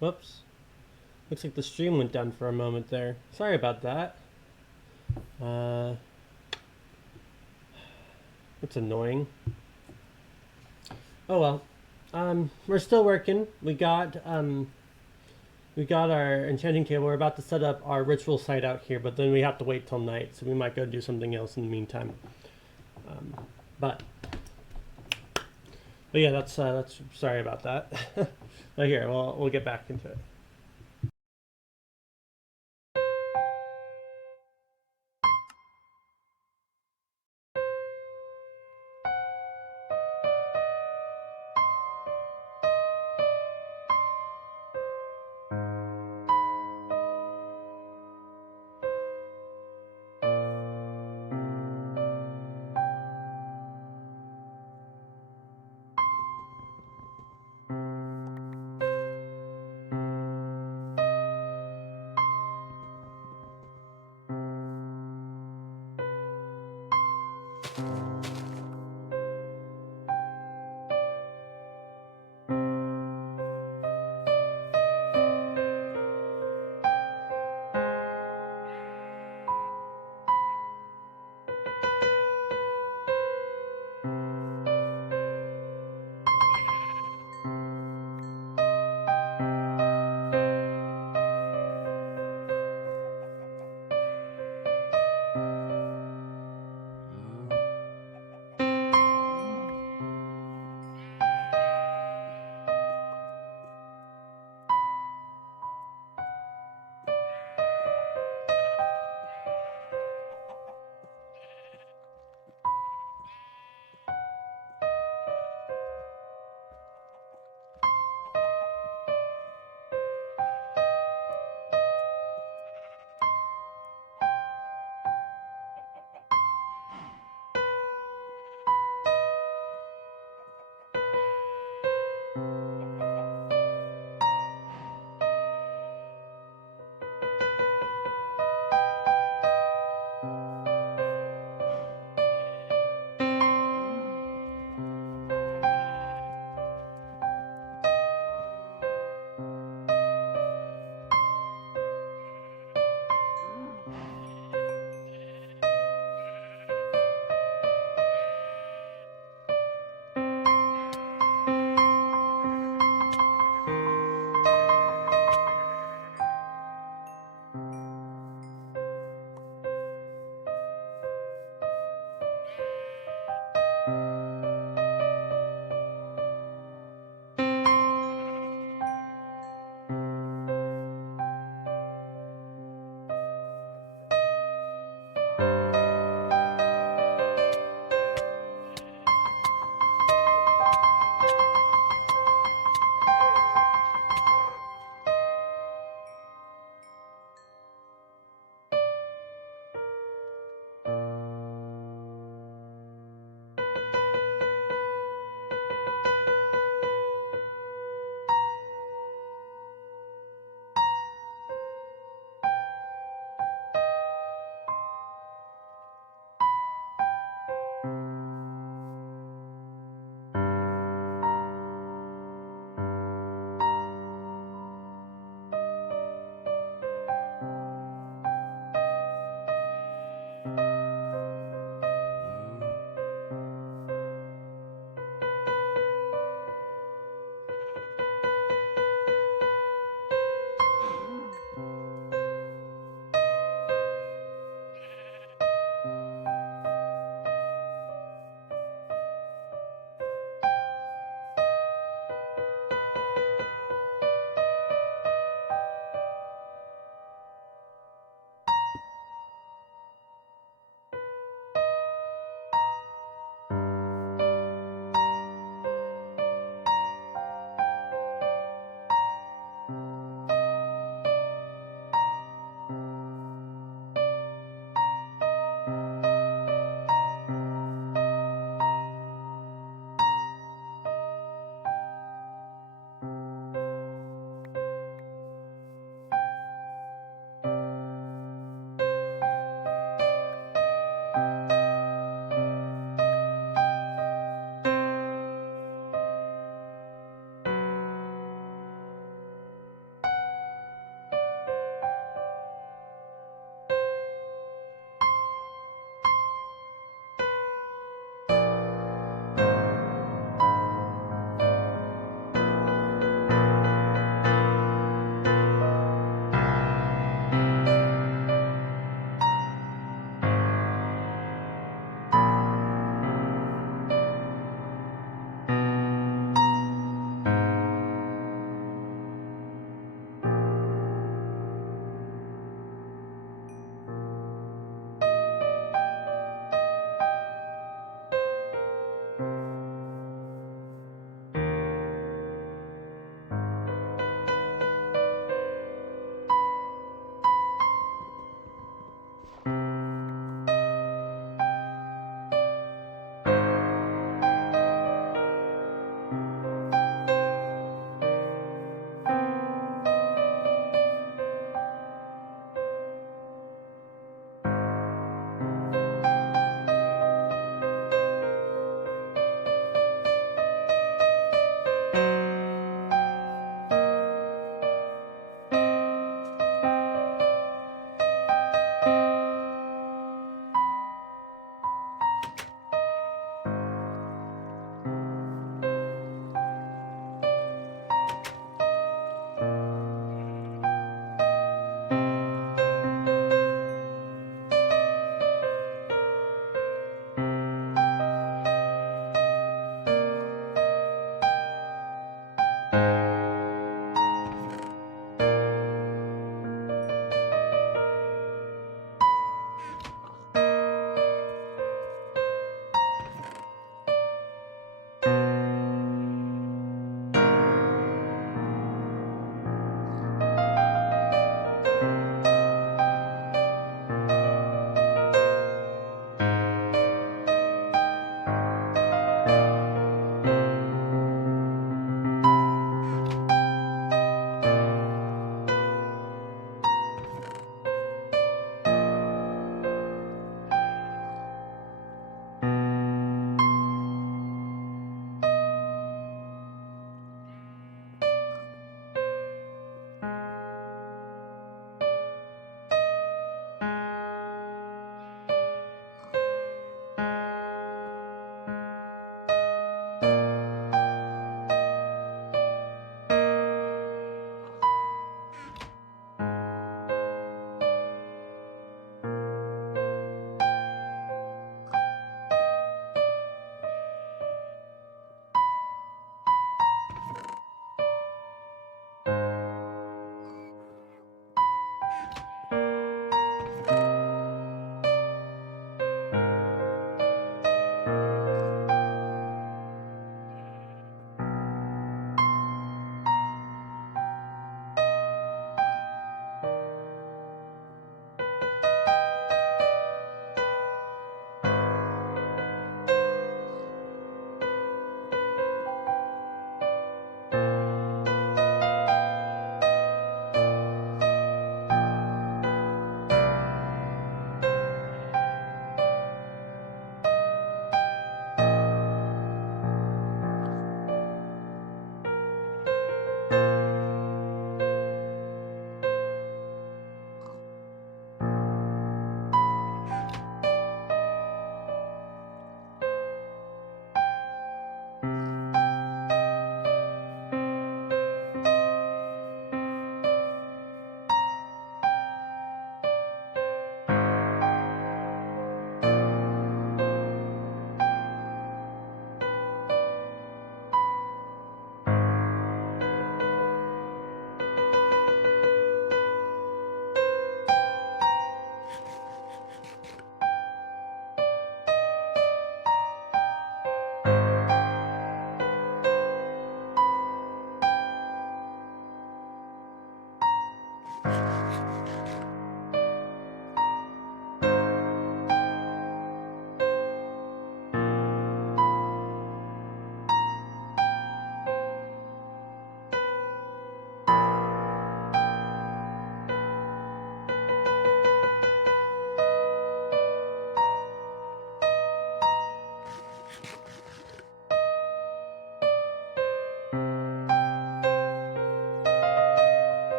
Whoops. Looks like the stream went down for a moment there. Sorry about that. Uh, it's annoying. Oh well. We're still working. We got our enchanting table. We're about to set up our ritual site out here, but then we have to wait till night, so we might go do something else in the meantime. Um, but but yeah, that's sorry about that. But here, we'll get back into it.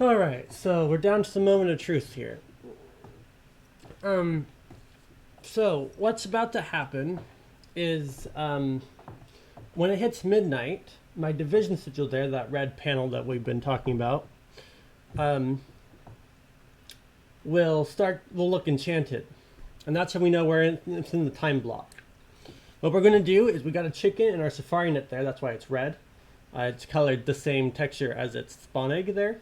All right, so we're down to the moment of truth here. So what's about to happen is when it hits midnight, my division sigil there, that red panel that we've been talking about, will look enchanted, and that's how we know it's in the time block. What we're going to do is we got a chicken in our safari net there. That's why it's red. It's colored the same texture as its spawn egg there.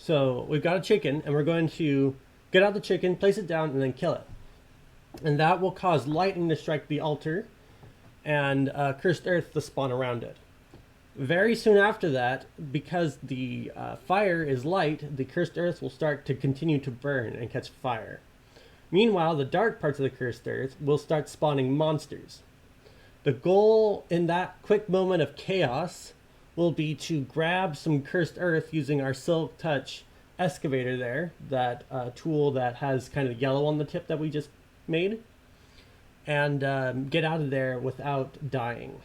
So we've got a chicken, and we're going to get out the chicken, place it down, and then kill it. And that will cause lightning to strike the altar and cursed earth to spawn around it. Very soon after that, because the fire is light, the cursed earth will start to continue to burn and catch fire. Meanwhile, the dark parts of the cursed earth will start spawning monsters. The goal in that quick moment of chaos will be to grab some cursed earth using our Silk Touch excavator there, that tool that has kind of yellow on the tip that we just made, and get out of there without dying.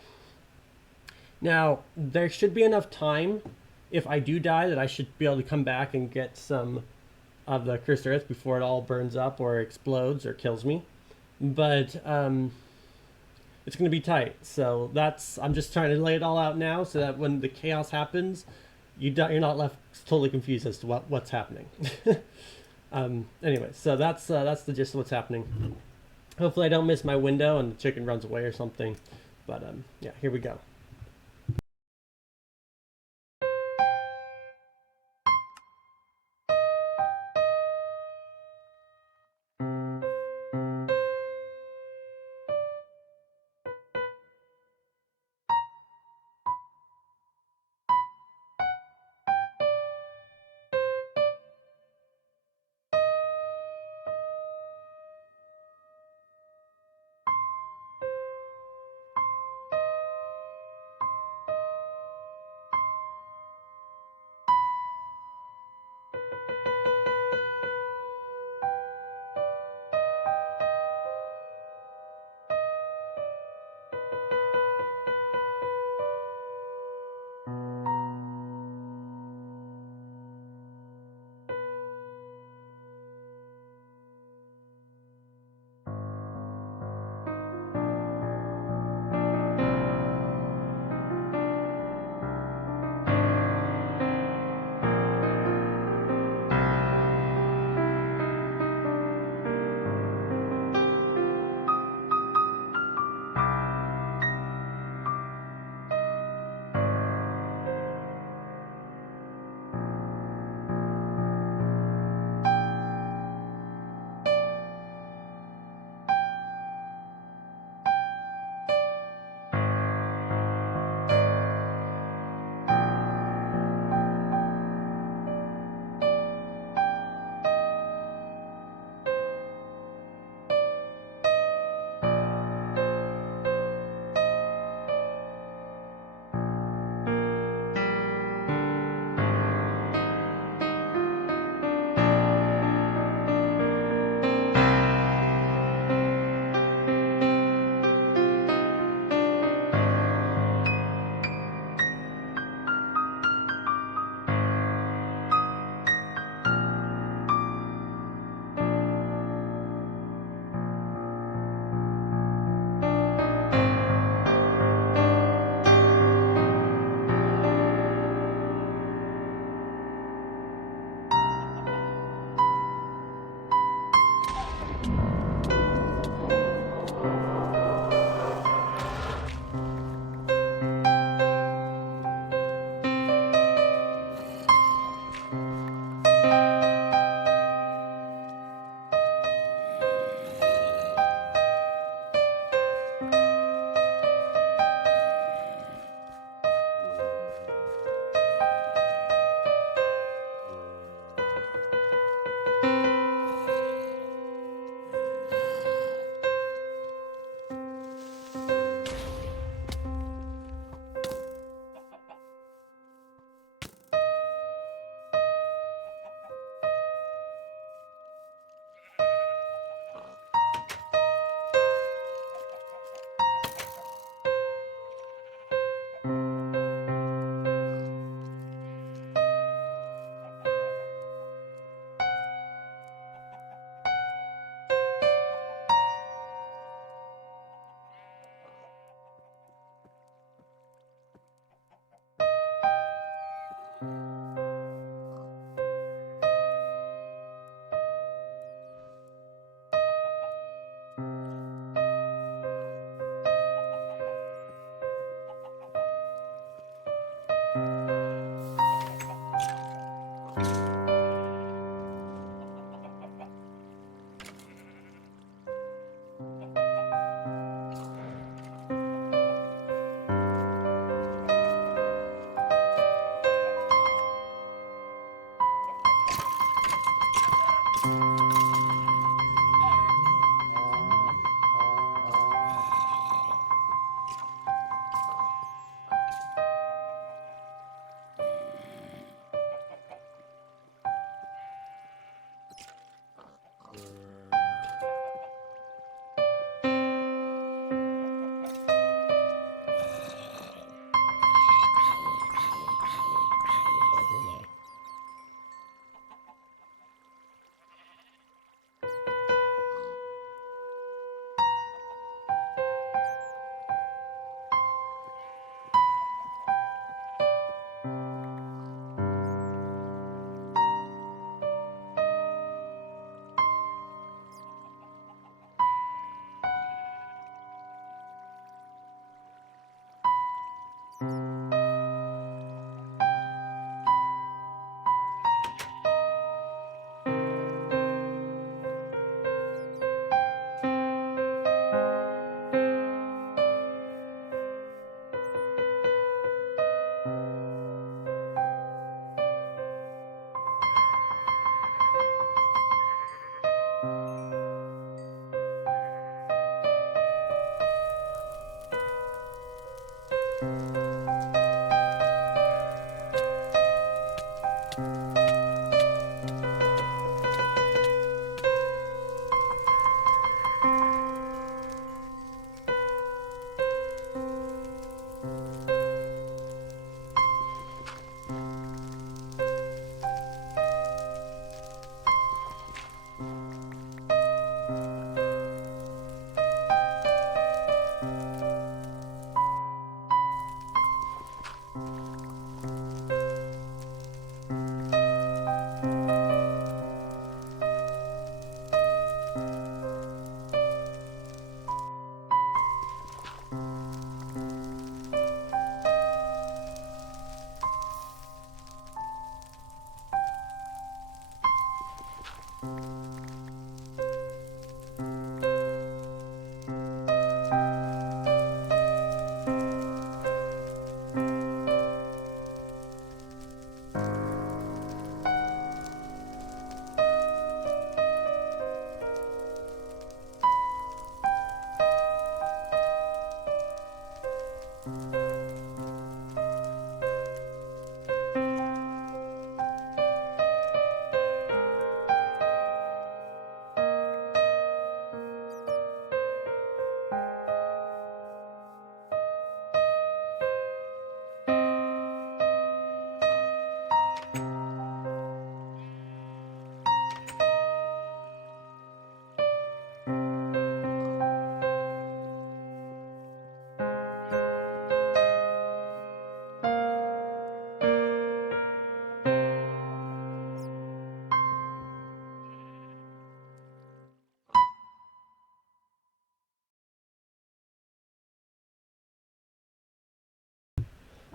Now, there should be enough time, if I do die, that I should be able to come back and get some of the cursed earth before it all burns up or explodes or kills me. But it's going to be tight. So I'm just trying to lay it all out now so that when the chaos happens, you're not left totally confused as to what's happening. Anyway, so that's the gist of what's happening. Hopefully I don't miss my window and the chicken runs away or something. But yeah, here we go.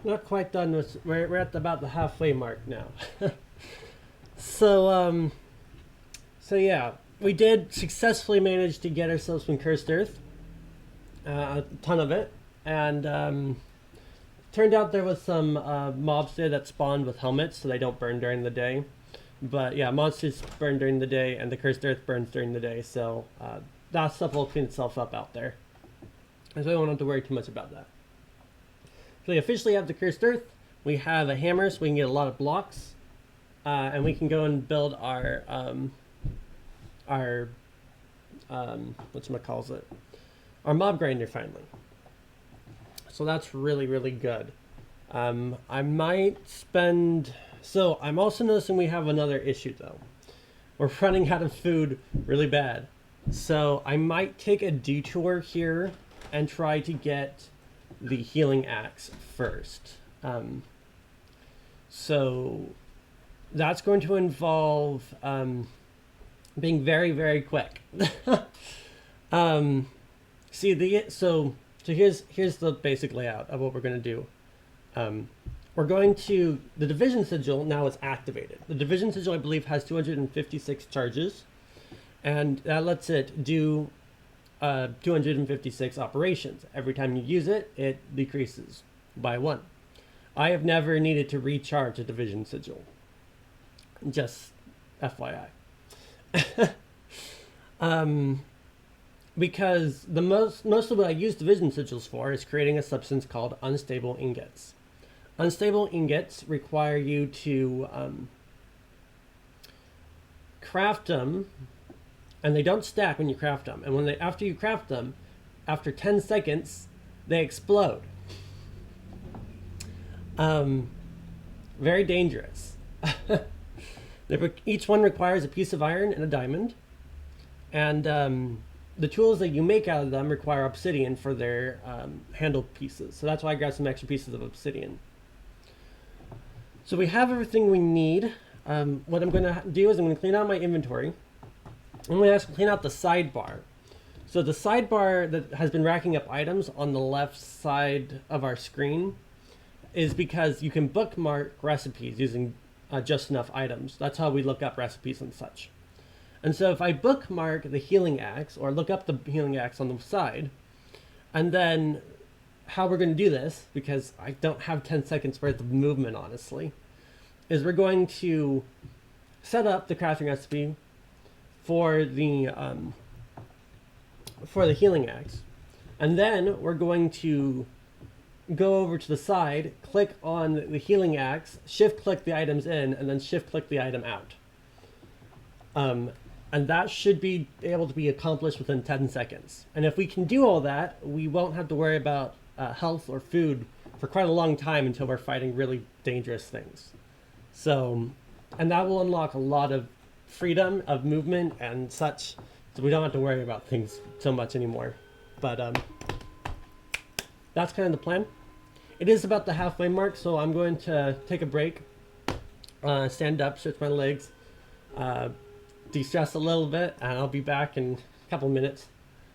Not quite done with, we're at about the halfway mark now. So, so yeah, we did successfully manage to get ourselves some cursed earth, a ton of it, and turned out there was some mobs there that spawned with helmets, so they don't burn during the day. But yeah, monsters burn during the day, and the cursed earth burns during the day, so that stuff will clean itself up out there. And so we don't have to worry too much about that. So we officially have the cursed earth. We have a hammer, so we can get a lot of blocks, and we can go and build our whatchamacallit, our mob grinder finally. So that's really, really good. I might spend. So I'm also noticing we have another issue though. We're running out of food really bad. So I might take a detour here and try to get the healing axe first. So that's going to involve being very, very quick. So here's the basic layout of what we're going to do. We're going to, the division sigil now is activated. The division sigil, I believe, has 256 charges, and that lets it do 256 operations. Every time you use it, it decreases by 1. I have never needed to recharge a division sigil. Just FYI. Because the most of what I use division sigils for is creating a substance called unstable ingots. Unstable ingots require you to craft them, and they don't stack when you craft them. And when after you craft them, after 10 seconds, they explode. Very dangerous. Each one requires a piece of iron and a diamond, and the tools that you make out of them require obsidian for their handle pieces. So that's why I grabbed some extra pieces of obsidian. So we have everything we need. What I'm going to do is I'm going to clean out my inventory. I'm going to clean out the sidebar. So the sidebar that has been racking up items on the left side of our screen, is because you can bookmark recipes using just enough items. That's how we look up recipes and such. And so if I bookmark the healing axe or look up the healing axe on the side, and then how we're going to do this, because I don't have 10 seconds worth of movement, honestly, is we're going to set up the crafting recipe for the healing axe, and then we're going to go over to the side, click on the healing axe, shift click the items in, and then shift click the item out. And that should be able to be accomplished within 10 seconds. And if we can do all that, we won't have to worry about health or food for quite a long time until we're fighting really dangerous things. So, and that will unlock a lot of freedom of movement and such, so we don't have to worry about things so much anymore. But that's kind of the plan. It is about the halfway mark, so I'm going to take a break, stand up, stretch my legs, de-stress a little bit, and I'll be back in a couple minutes,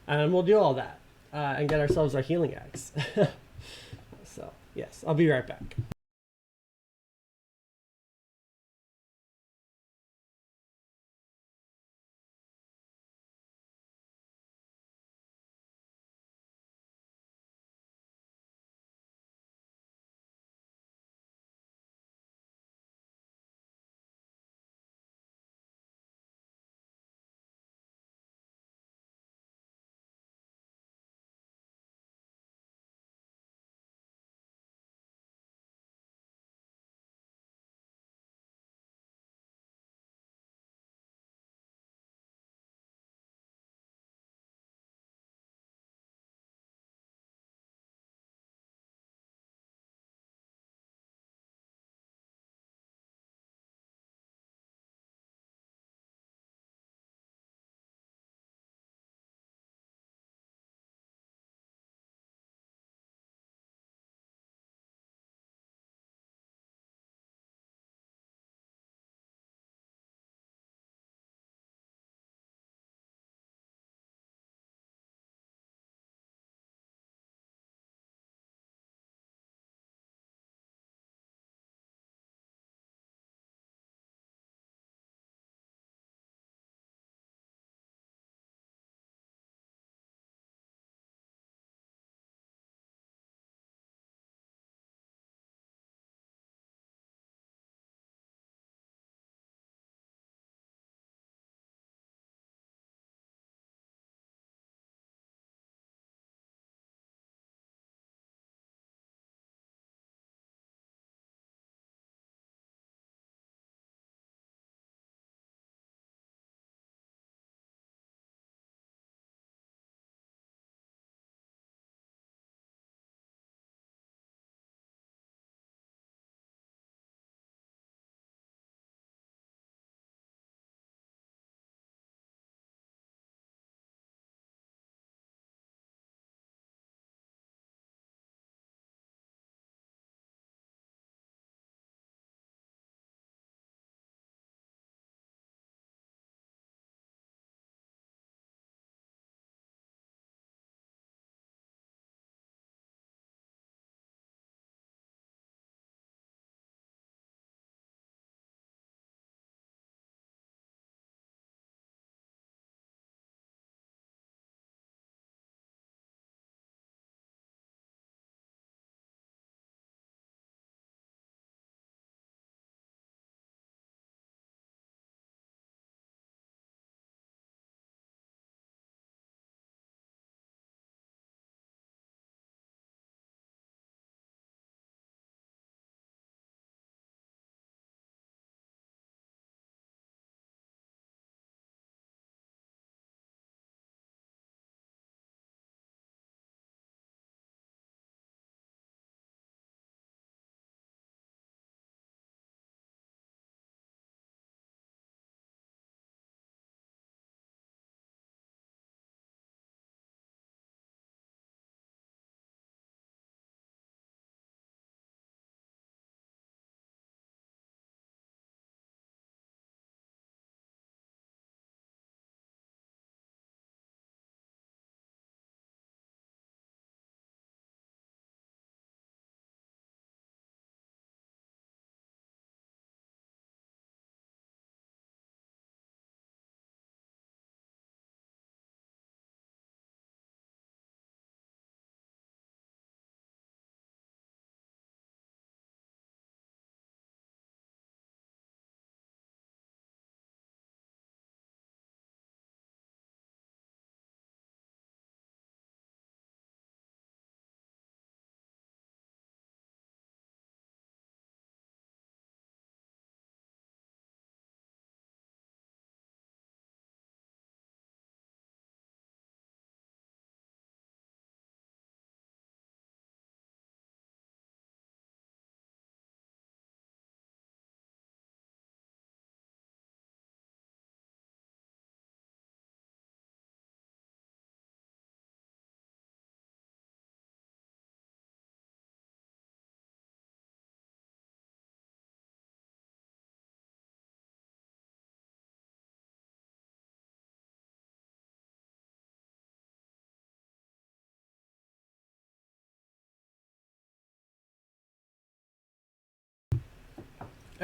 and we'll do all that and get ourselves our healing axe. So yes, I'll be right back.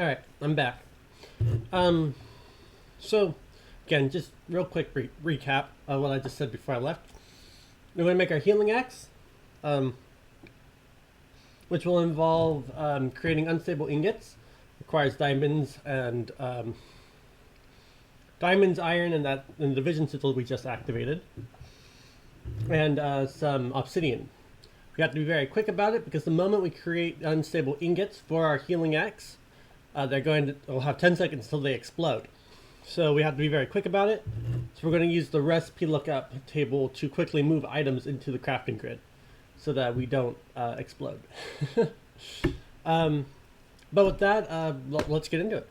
All right, I'm back. Um, so again, just real quick recap of what I just said before I left. We're going to make our healing axe, um, which will involve creating unstable ingots. Requires diamonds and diamonds, iron, and the division sigil we just activated, and some obsidian. We have to be very quick about it because the moment we create unstable ingots for our healing axe, they'll have 10 seconds until they explode. So we have to be very quick about it. So we're going to use the recipe lookup table to quickly move items into the crafting grid so that we don't explode. But with that, let's get into it.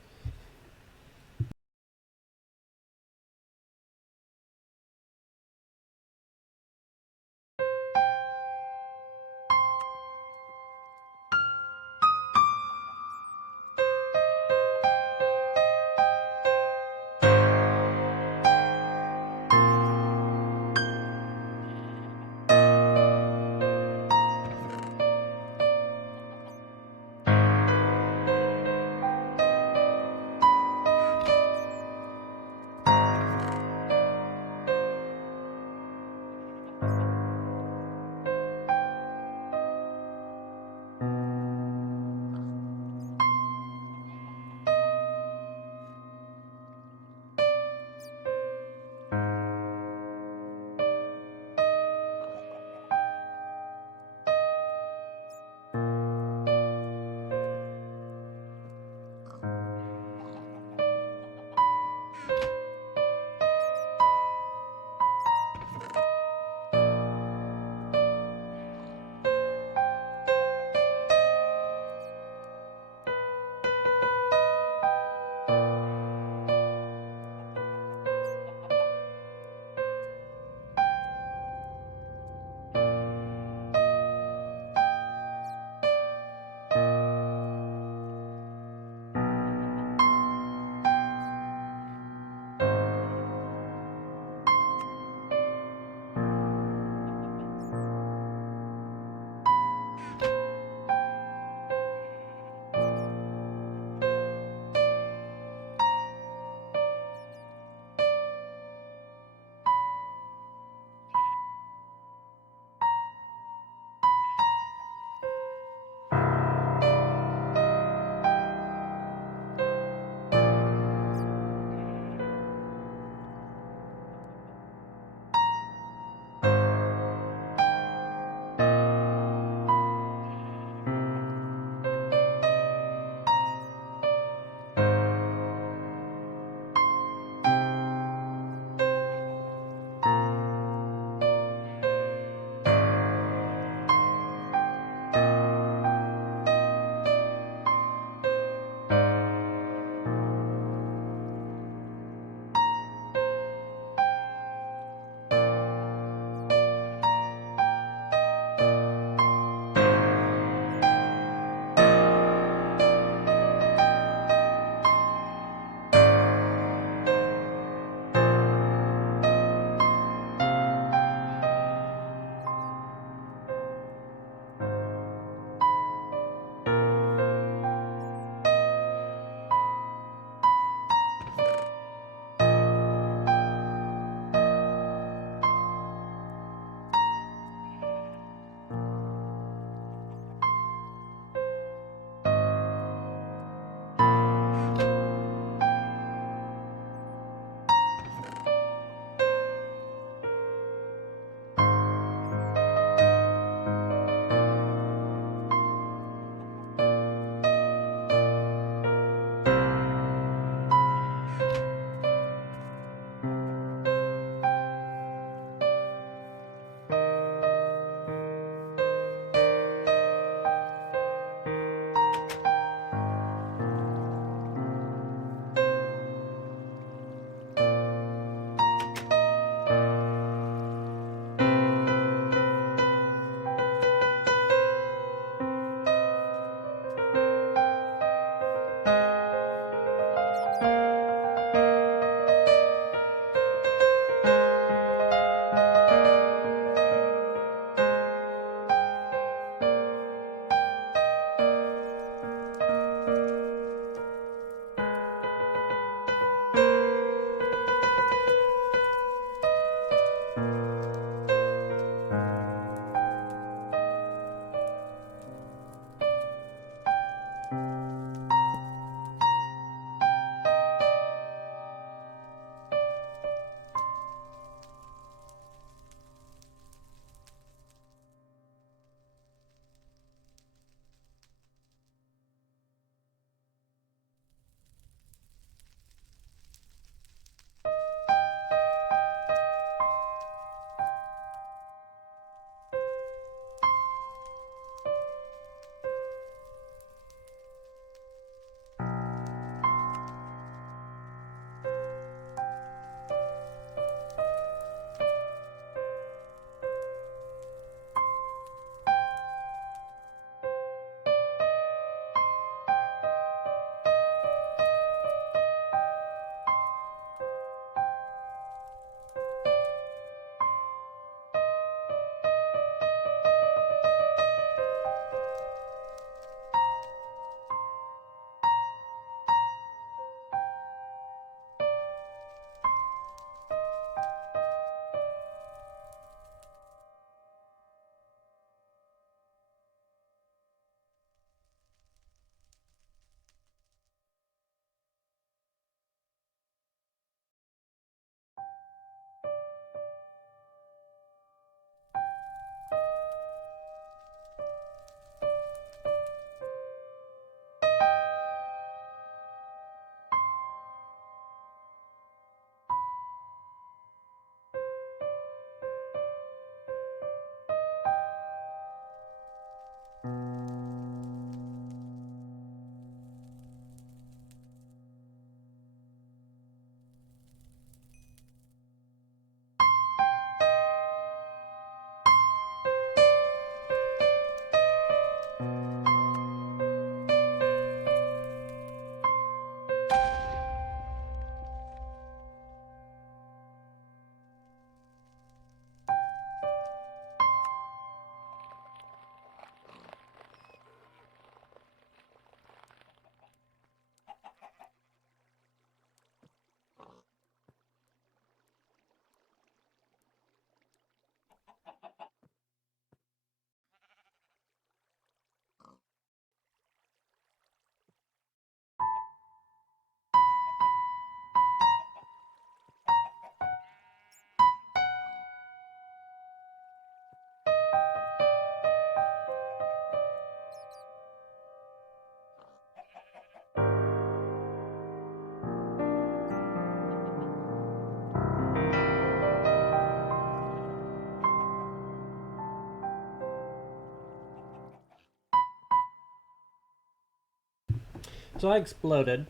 So I exploded.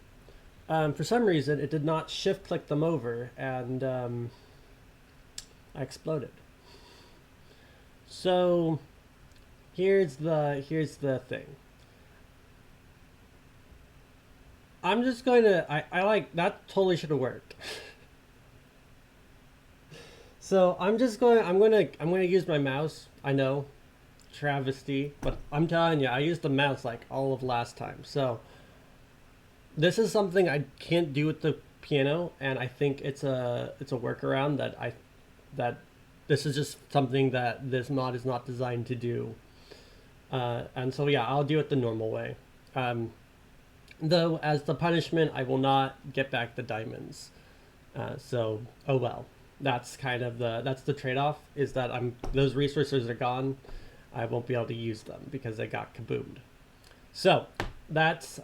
For some reason, it did not shift click them over, and I exploded. So here's the thing. I'm just going to I like that totally should have worked. So I'm gonna use my mouse. I know, travesty, but I'm telling you, I used the mouse like all of last time. So this is something I can't do with the piano, and I think it's a workaround that this is just something that this mod is not designed to do. And so yeah, I'll do it the normal way. Though as the punishment, I will not get back the diamonds. So oh well. That's kind of that's the trade-off, is that those resources are gone. I won't be able to use them because they got kaboomed. So that's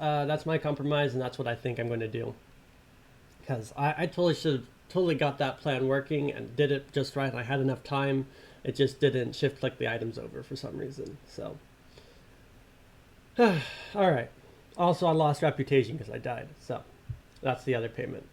my compromise, and that's what I think I'm going to do. Because I totally should have totally got that plan working and did it just right. And I had enough time. It just didn't shift click the items over for some reason. So all right. Also, I lost reputation because I died. So that's the other payment.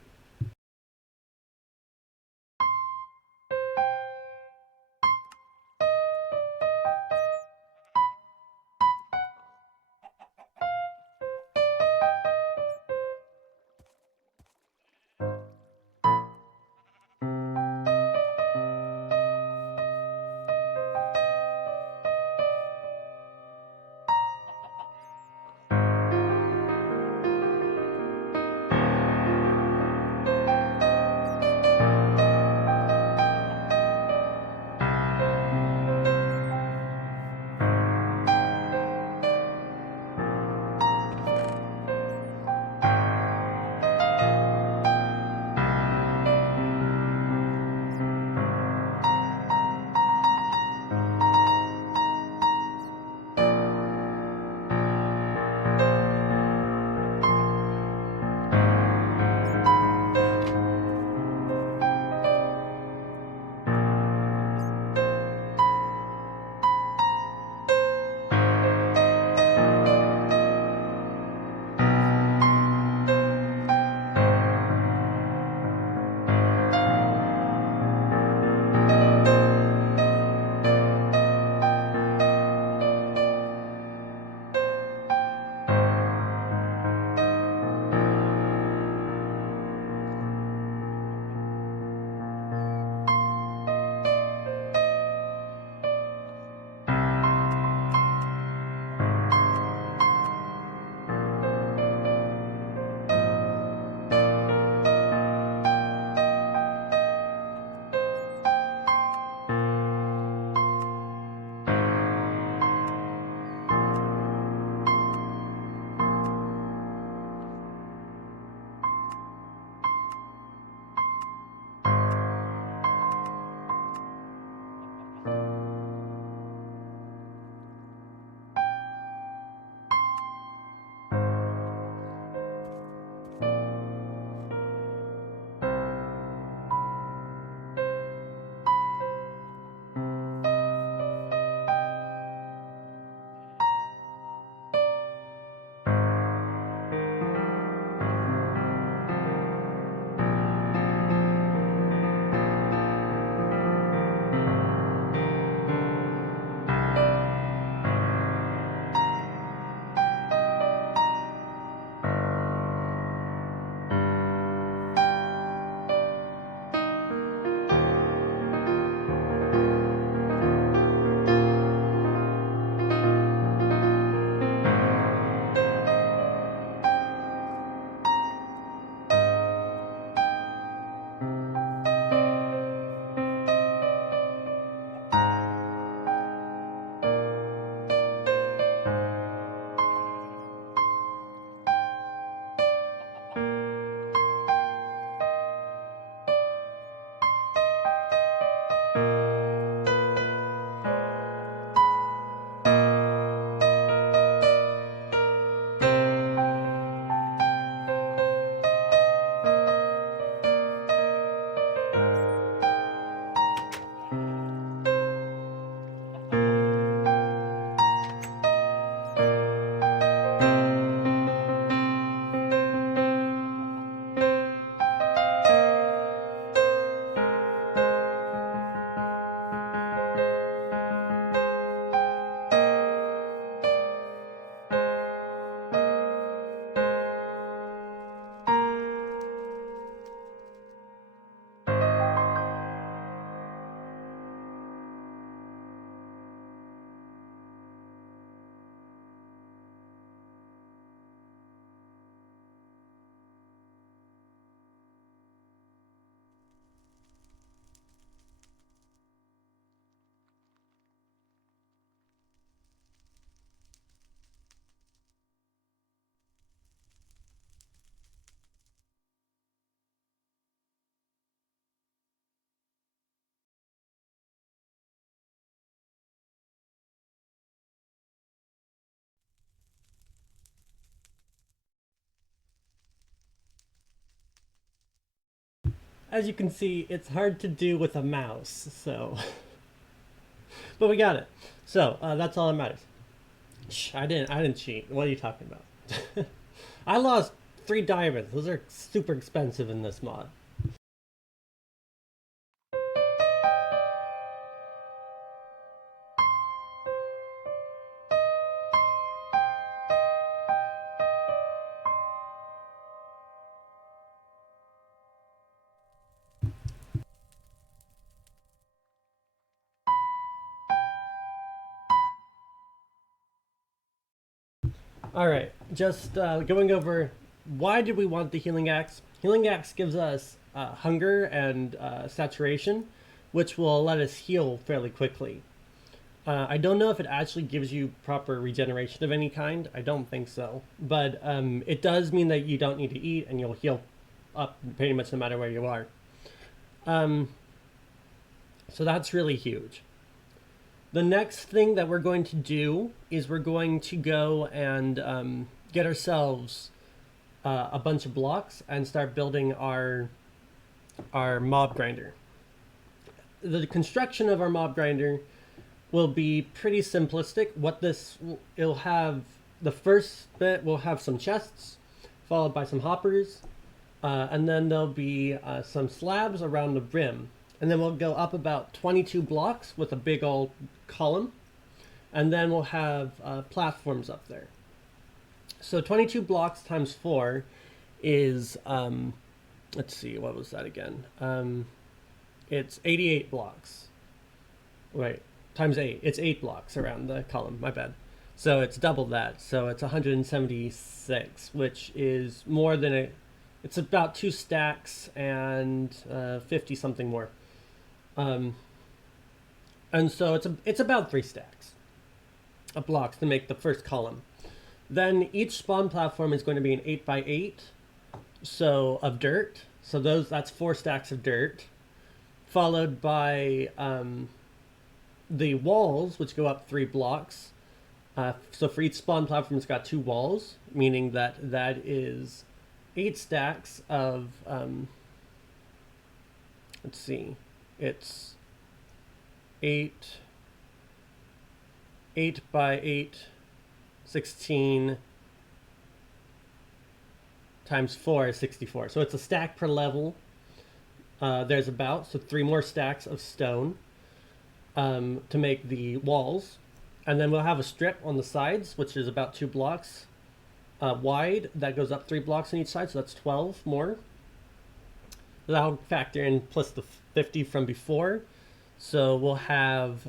as you can see, it's hard to do with a mouse, so. But we got it. So that's all that matters. Shh, I didn't cheat. What are you talking about? I lost 3 diamonds. Those are super expensive in this mod. All right, just going over why did we want the healing axe? Healing axe gives us hunger and saturation, which will let us heal fairly quickly. I don't know if it actually gives you proper regeneration of any kind. I don't think so, but it does mean that you don't need to eat and you'll heal up pretty much no matter where you are. So that's really huge. The next thing that we're going to do is we're going to go and get ourselves a bunch of blocks and start building our mob grinder. The construction of our mob grinder will be pretty simplistic. It'll have, the first bit will have some chests, followed by some hoppers, and then there'll be some slabs around the rim. And then we'll go up about 22 blocks with a big old column. And then we'll have platforms up there. So 22 blocks times 4 is, let's see, what was that again? It's 88 blocks. Wait, times 8. It's 8 blocks around the column, my bad. So it's double that. So it's 176, which is more than it's about 2 stacks and 50 something more. And so it's about 3 stacks of blocks to make the first column. Then each spawn platform is going to be an 8x8 of dirt. So that's 4 stacks of dirt, followed by the walls, which go up 3 blocks. So for each spawn platform, it's got 2 walls, meaning that is 8 stacks of let's see. It's 8 by 8, 16 times 4 is 64. So it's a stack per level. There's about 3 more stacks of stone to make the walls. And then we'll have a strip on the sides, which is about 2 blocks wide. That goes up 3 blocks on each side, so that's 12 more. That'll factor in plus the 50 from before. So we'll have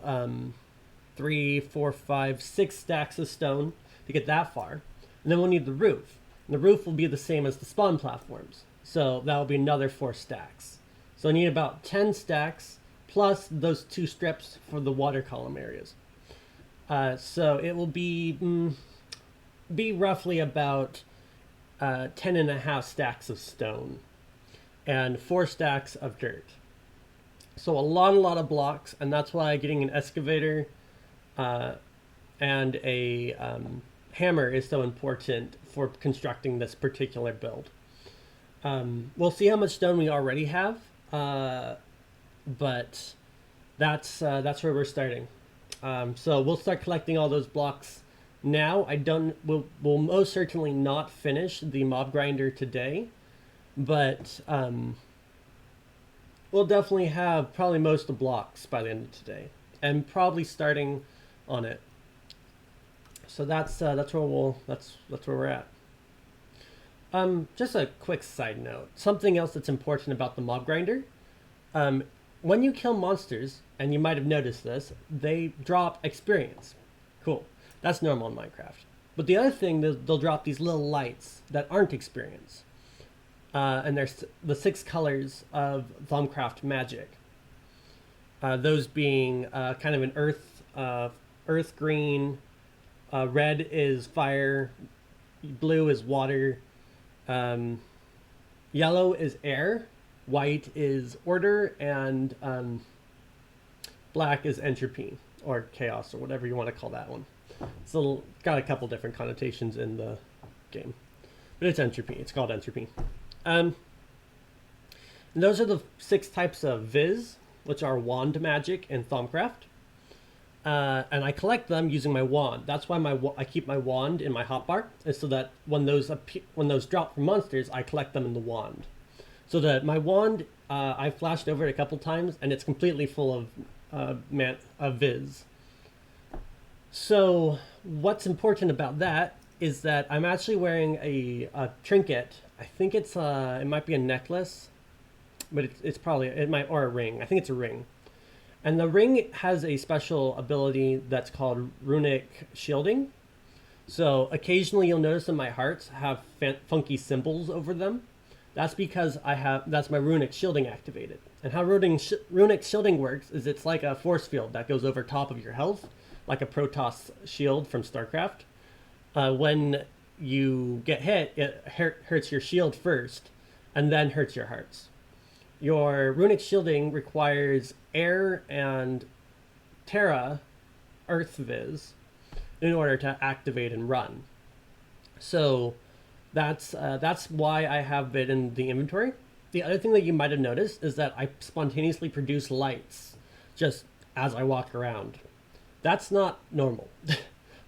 3, 4, 5, 6 stacks of stone to get that far. And then we'll need the roof. And the roof will be the same as the spawn platforms. So that'll be another 4 stacks. So I need about 10 stacks plus those 2 strips for the water column areas. So it will be roughly about 10.5 stacks of stone and 4 stacks of dirt. So a lot of blocks, and that's why getting an excavator and a hammer is so important for constructing this particular build. We'll see how much stone we already have, but that's where we're starting. So we'll start collecting all those blocks now. We'll most certainly not finish the mob grinder today, but we'll definitely have probably most of the blocks by the end of today, and probably starting on it. So that's where we're at. Just a quick side note. Something else that's important about the mob grinder. When you kill monsters, and you might have noticed this, they drop experience. Cool. That's normal in Minecraft. But the other thing, they'll drop these little lights that aren't experience. And there's the 6 colors of Thaumcraft magic. Those being kind of an earth green, red is fire, blue is water, yellow is air, white is order, and black is entropy or chaos or whatever you want to call that one. So got a couple different connotations in the game, but it's entropy. It's called entropy. And those are the 6 types of Viz, which are wand magic and Thaumcraft. And I collect them using my wand. That's why I keep my wand in my hotbar, is so that when those drop from monsters, I collect them in the wand. So that my wand, I flashed over it a couple times, and it's completely full of Viz. So what's important about that is that I'm actually wearing a trinket. I think it might be a necklace, but it's probably or a ring. I think it's a ring. And the ring has a special ability that's called runic shielding. So occasionally you'll notice that my hearts have funky symbols over them. That's because that's my runic shielding activated. And how runic shielding works is it's like a force field that goes over top of your health, like a Protoss shield from StarCraft. When you get hit, it hurts your shield first, and then hurts your hearts. Your runic shielding requires air and terra, earth viz, in order to activate and run. So that's why I have it in the inventory. The other thing that you might have noticed is that I spontaneously produce lights just as I walk around. That's not normal.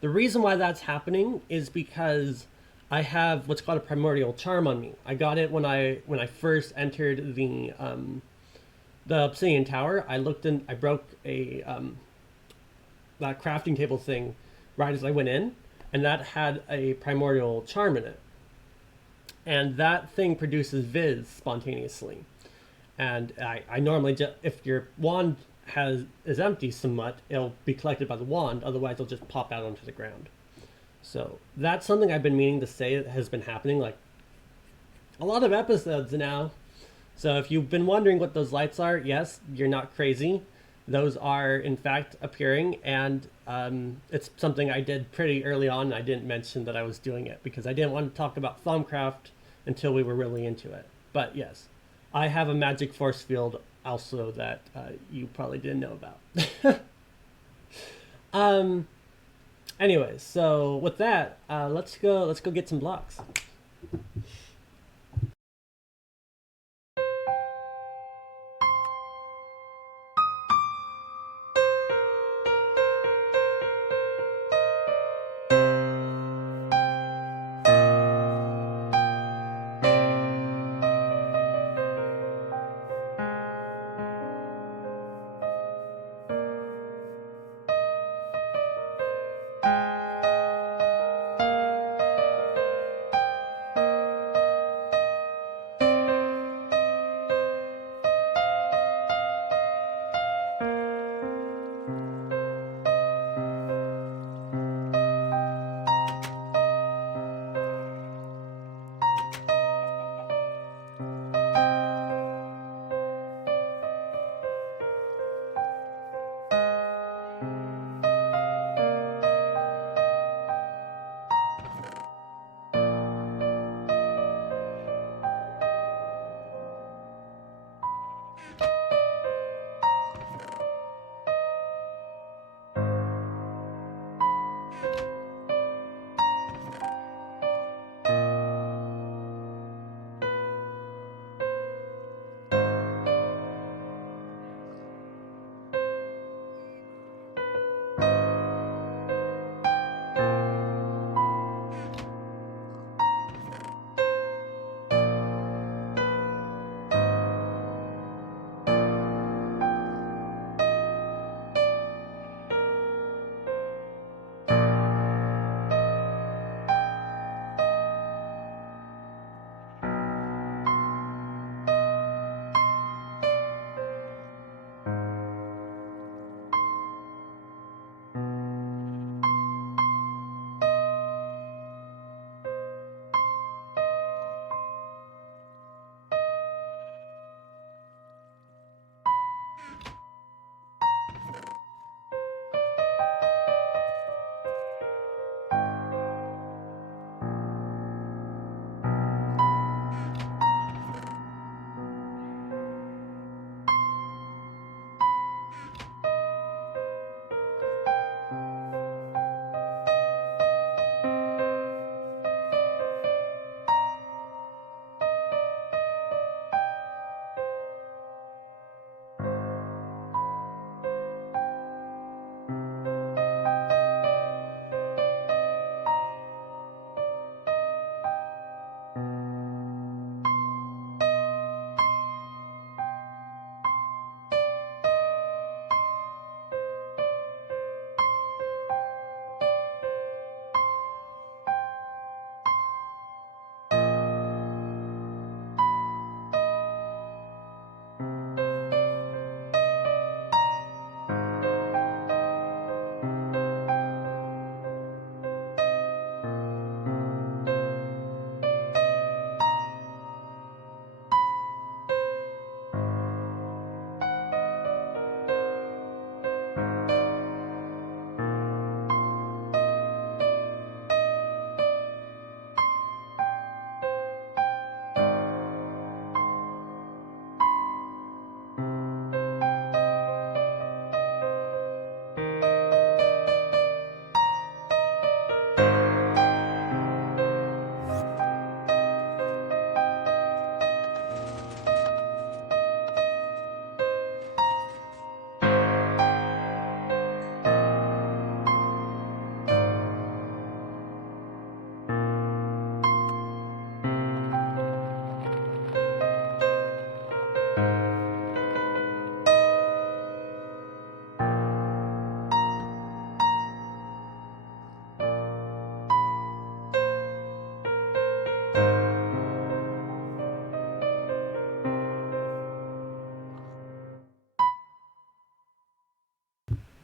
The reason why that's happening is because I have what's called a primordial charm on me. I got it when I first entered the obsidian tower. I broke that crafting table thing right as I went in, and that had a primordial charm in it. And that thing produces Viz spontaneously. And I normally just, if your wand is empty somewhat, it'll be collected by the wand. Otherwise, it'll just pop out onto the ground. So that's something I've been meaning to say that has been happening like a lot of episodes now. So if you've been wondering what those lights are, yes, you're not crazy. Those are in fact appearing, and it's something I did pretty early on. I didn't mention that I was doing it because I didn't want to talk about Thaumcraft until we were really into it. But yes, I have a magic force field also that you probably didn't know about. Anyways, so with that, let's go get some blocks.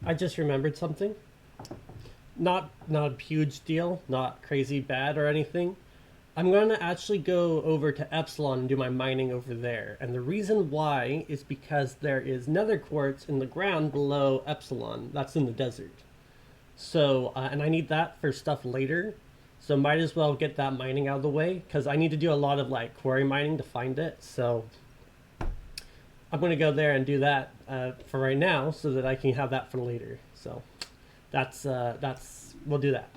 I just remembered something. Not a huge deal, not crazy bad or anything. I'm gonna actually go over to Epsilon and do my mining over there. And the reason why is because there is nether quartz in the ground below Epsilon. That's in the desert. So, and I need that for stuff later. So might as well get that mining out of the way because I need to do a lot of like quarry mining to find it. So I'm going to go there and do that for right now so that I can have that for later. So that's we'll do that.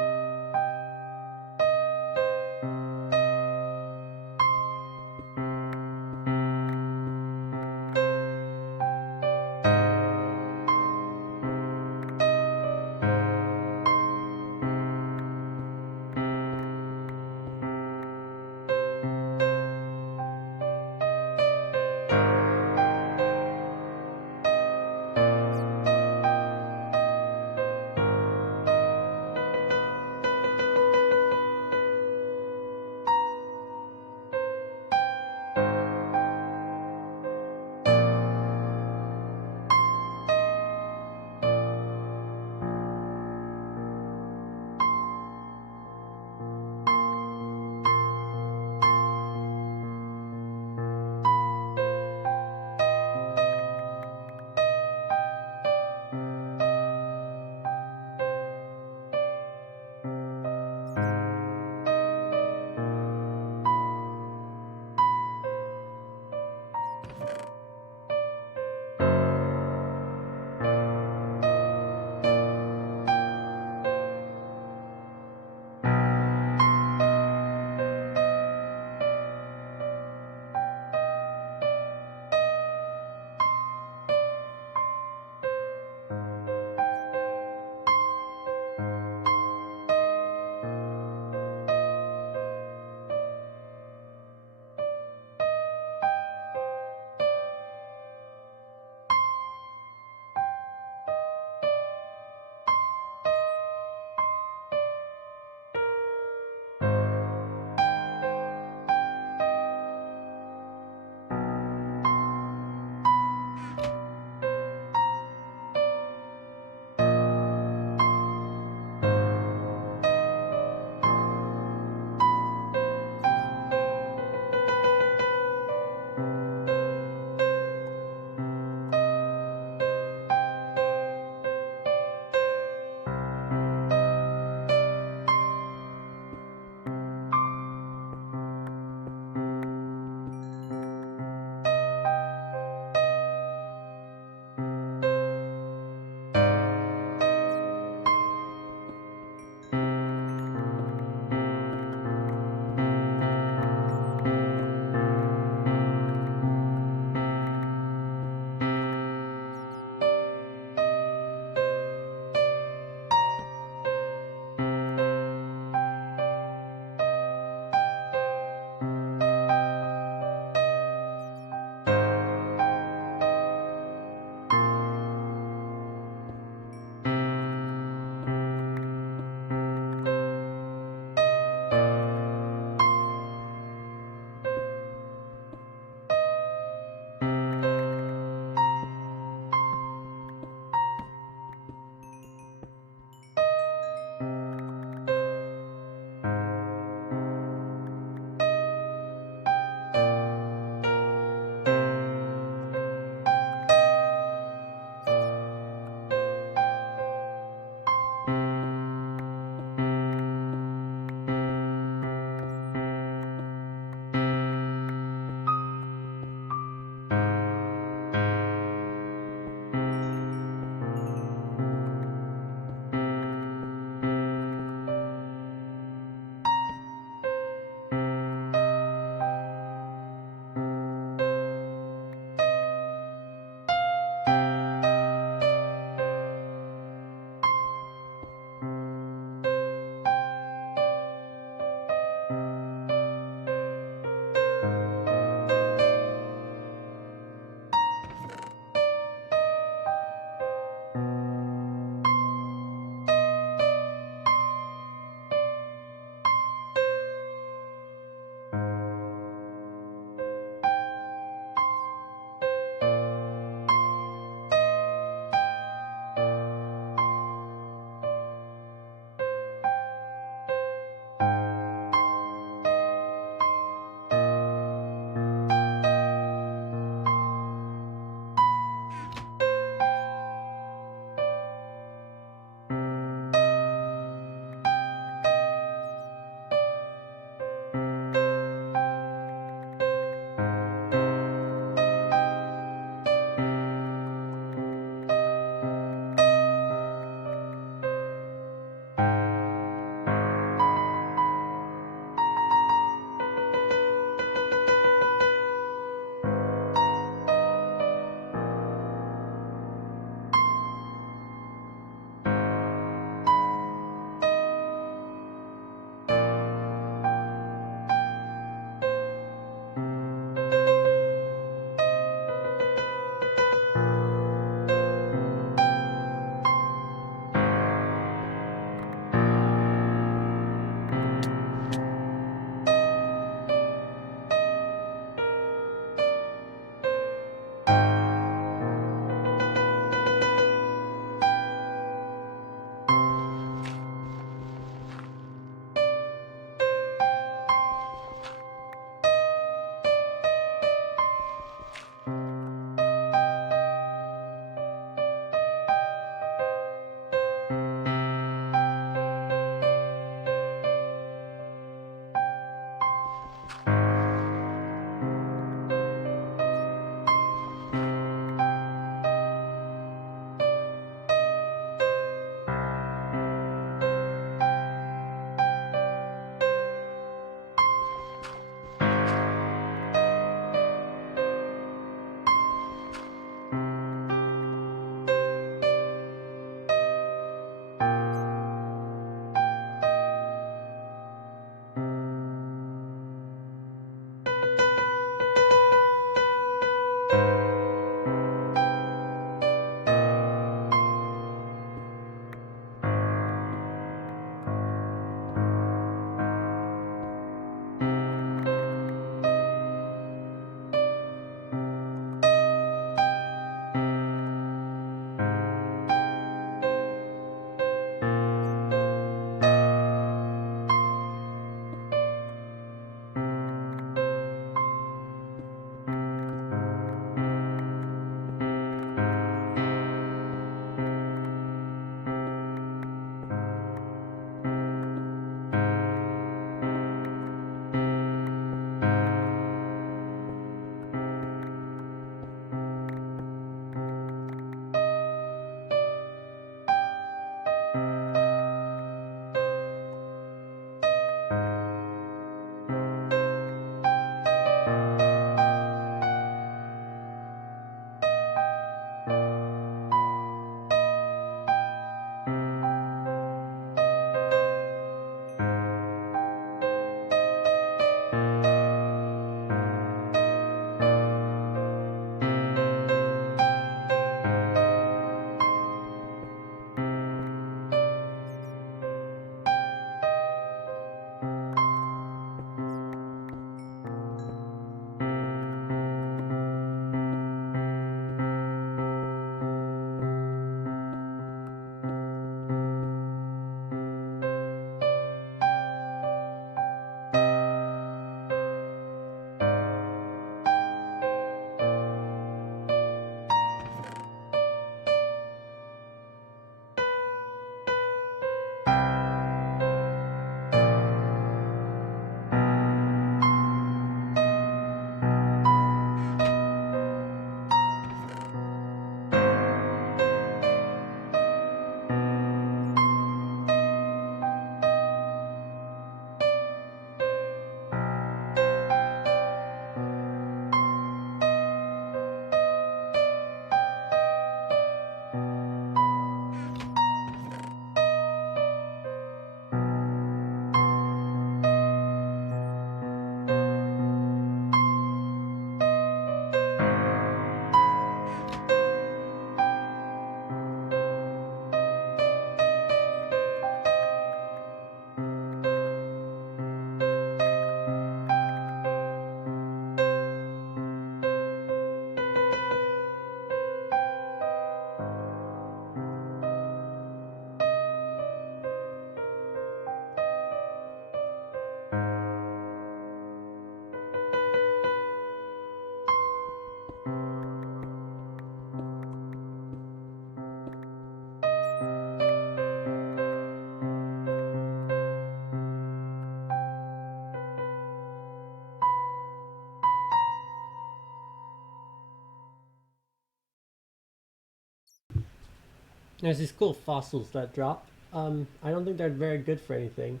There's these cool fossils that drop. I don't think they're very good for anything.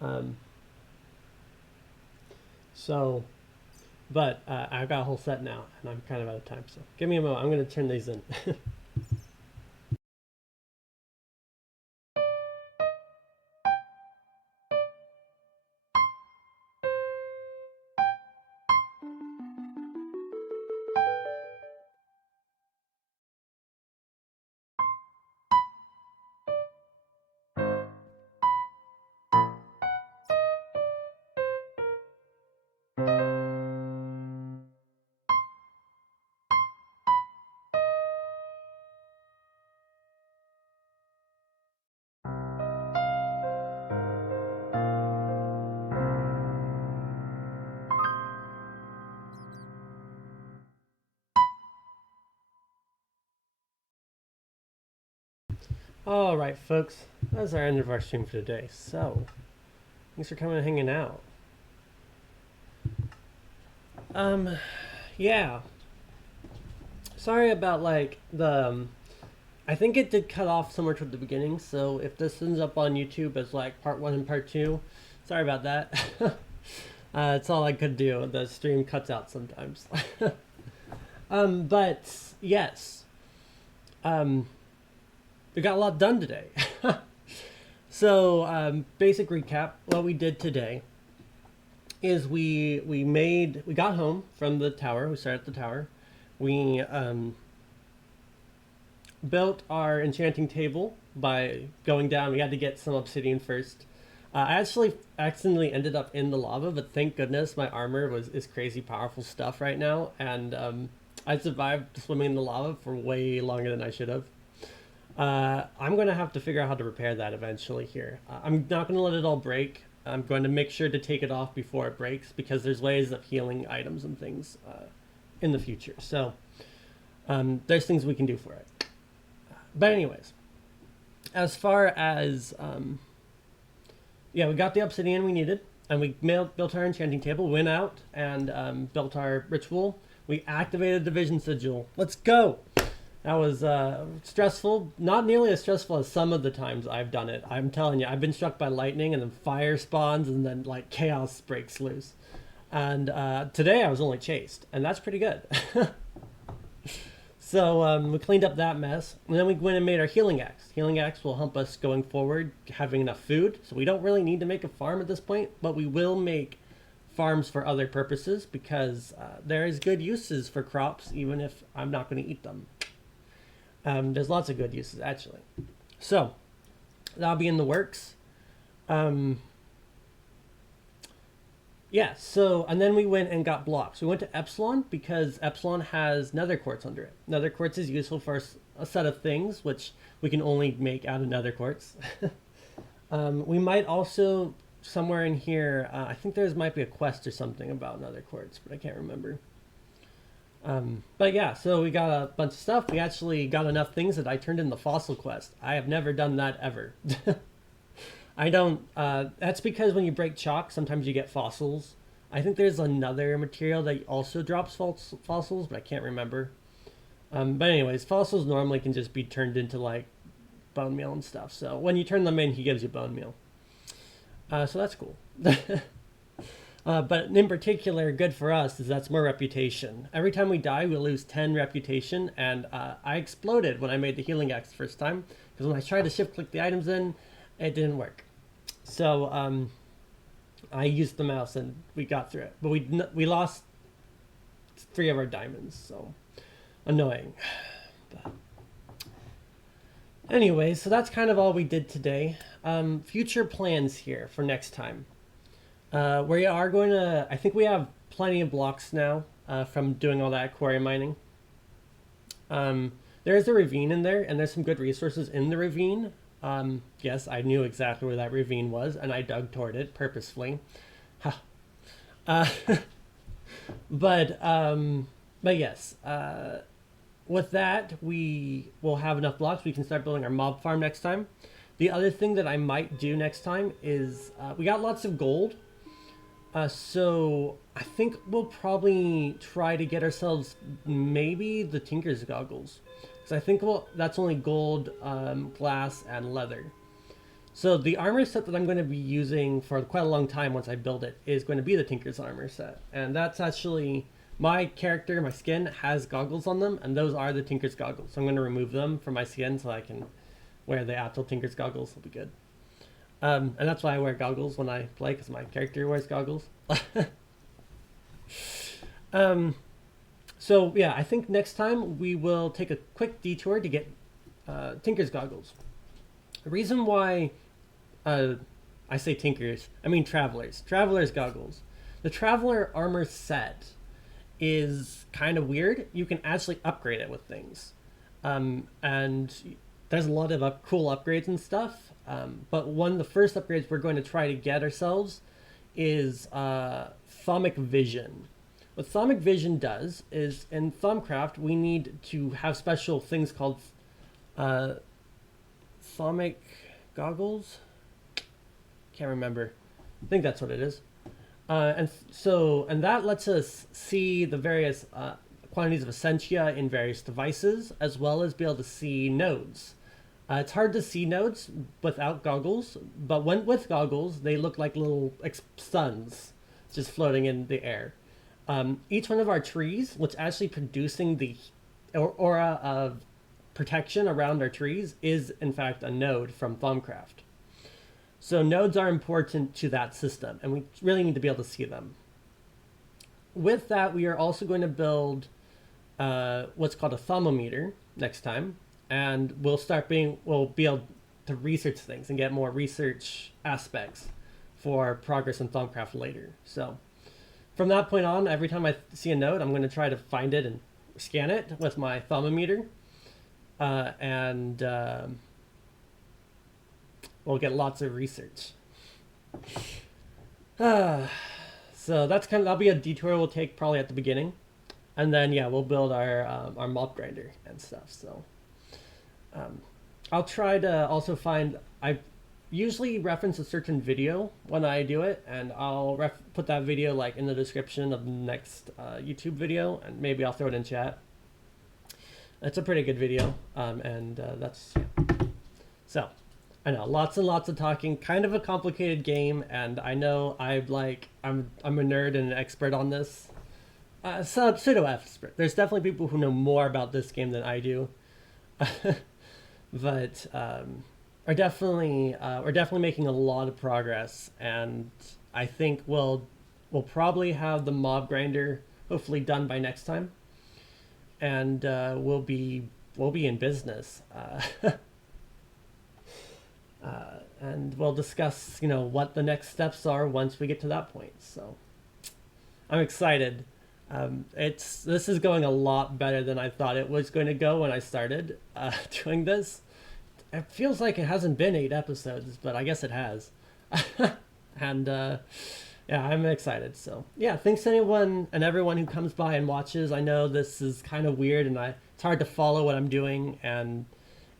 Um, so, but I've got a whole set now, and I'm kind of out of time. So give me a moment. I'm going to turn these in. All right, folks. That's our end of our stream for today. So, thanks for coming and hanging out. Yeah. Sorry about like the. I think it did cut off somewhere toward the beginning. So if this ends up on YouTube as like part 1 and part 2, sorry about that. It's all I could do. The stream cuts out sometimes. But yes. We got a lot done today. So, basic recap. What we did today is we got home from the tower. We started at the tower. We built our enchanting table by going down. We had to get some obsidian first. I actually accidentally ended up in the lava, but thank goodness my armor is crazy powerful stuff right now, and I survived swimming in the lava for way longer than I should have. I'm going to have to figure out how to repair that eventually here. I'm not going to let it all break. I'm going to make sure to take it off before it breaks because there's ways of healing items and things in the future. So there's things we can do for it. But anyways, as far as, yeah, we got the obsidian we needed and we built our enchanting table, went out and built our ritual. We activated the vision sigil. Let's go! That was stressful. Not nearly as stressful as some of the times I've done it. I'm telling you, I've been struck by lightning and then fire spawns and then like chaos breaks loose. And today I was only chased, and that's pretty good. So we cleaned up that mess, and then we went and made our healing axe. Healing axe will help us going forward, having enough food. So we don't really need to make a farm at this point, but we will make farms for other purposes because there is good uses for crops, even if I'm not going to eat them. There's lots of good uses, actually. So, that'll be in the works. Yeah, so, and then we went and got blocks. We went to Epsilon because Epsilon has nether quartz under it. Nether quartz is useful for a set of things, which we can only make out of nether quartz. We might also, somewhere in here, I think might be a quest or something about nether quartz, but I can't remember. But yeah, so we got a bunch of stuff. We actually got enough things that I turned in the fossil quest. I have never done that ever. I don't, that's because when you break chalk, sometimes you get fossils. I think there's another material that also drops fossils, but I can't remember. But anyways, fossils normally can just be turned into like bone meal and stuff. So when you turn them in, he gives you bone meal. So that's cool. But in particular, good for us is that's more reputation. Every time we die, we lose 10 reputation, and I exploded when I made the healing axe the first time, because when I tried to shift click the items in, it didn't work. So I used the mouse and we got through it, but we lost 3 of our diamonds, so annoying. But anyway, so that's kind of all we did today. Future plans here for next time. We are going to, I think we have plenty of blocks now from doing all that quarry mining. There is a ravine in there, and there's some good resources in the ravine. Yes, I knew exactly where that ravine was, and I dug toward it purposefully. But yes, with that, we will have enough blocks. We can start building our mob farm next time. The other thing that I might do next time is we got lots of gold. So I think we'll probably try to get ourselves maybe the Tinker's goggles. because I think that's only gold, glass, and leather. So the armor set that I'm going to be using for quite a long time once I build it is going to be the Tinker's armor set. And that's actually, my character, my skin, has goggles on them, and those are the Tinker's goggles. So I'm going to remove them from my skin so I can wear the actual Tinker's goggles. It'll be good. And that's why I wear goggles when I play, because my character wears goggles. So yeah, I think next time we will take a quick detour to get Tinker's goggles. The reason why I say Tinkers, I mean Travelers. Travelers goggles. The Traveler armor set is kind of weird. You can actually upgrade it with things. And there's a lot of cool upgrades and stuff. But one of the first upgrades we're going to try to get ourselves is Thaumic Vision. What Thaumic Vision does is, in Thaumcraft, we need to have special things called Thaumic Goggles? Can't remember. I think that's what it is. And that lets us see the various quantities of essentia in various devices, as well as be able to see nodes. It's hard to see nodes without goggles, but when with goggles, they look like little suns just floating in the air. Each one of our trees, what's actually producing the aura of protection around our trees, is in fact a node from Thaumcraft. So nodes are important to that system, and we really need to be able to see them. With that, we are also going to build what's called a thaumometer next time, and we'll be able to research things and get more research aspects for progress in Thaumcraft later. So from that point on, every time I see a node, I'm going to try to find it and scan it with my thaumometer, and we'll get lots of research. So that'll be a detour we'll take probably at the beginning, and then yeah, we'll build our mob grinder and stuff. So I'll try to also I usually reference a certain video when I do it, and I'll put that video like in the description of the next YouTube video, and maybe I'll throw it in chat. It's a pretty good video, and that's so. I know, lots and lots of talking, kind of a complicated game, and I know I'm a nerd and an expert on this. Pseudo-expert. There's definitely people who know more about this game than I do. But we're definitely making a lot of progress, and I think we'll probably have the mob grinder hopefully done by next time, and we'll be in business. And we'll discuss, what the next steps are once we get to that point. So I'm excited. This is going a lot better than I thought it was going to go when I started doing this. It feels like it hasn't been 8 episodes, but I guess it has. And yeah, I'm excited. So yeah, thanks to anyone and everyone who comes by and watches. I know this is kind of weird, and it's hard to follow what I'm doing, and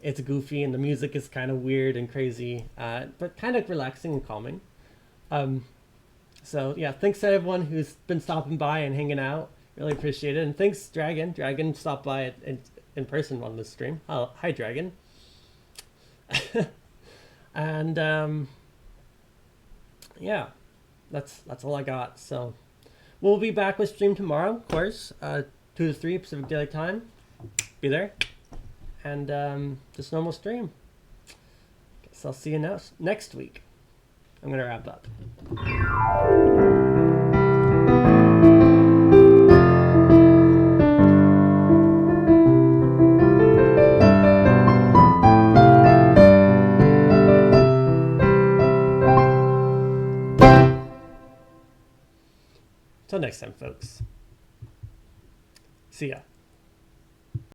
it's goofy, and the music is kind of weird and crazy, but kind of relaxing and calming. So yeah, thanks to everyone who's been stopping by and hanging out. Really appreciate it. And thanks, Dragon. Dragon stopped by in person on this stream. Oh, hi, Dragon. And yeah, that's all I got. So we'll be back with stream tomorrow, of course, 2 to 3 Pacific Daylight Time. Be there. And just normal stream. Guess I'll see you next week. I'm gonna wrap up. Till next time, folks. See ya.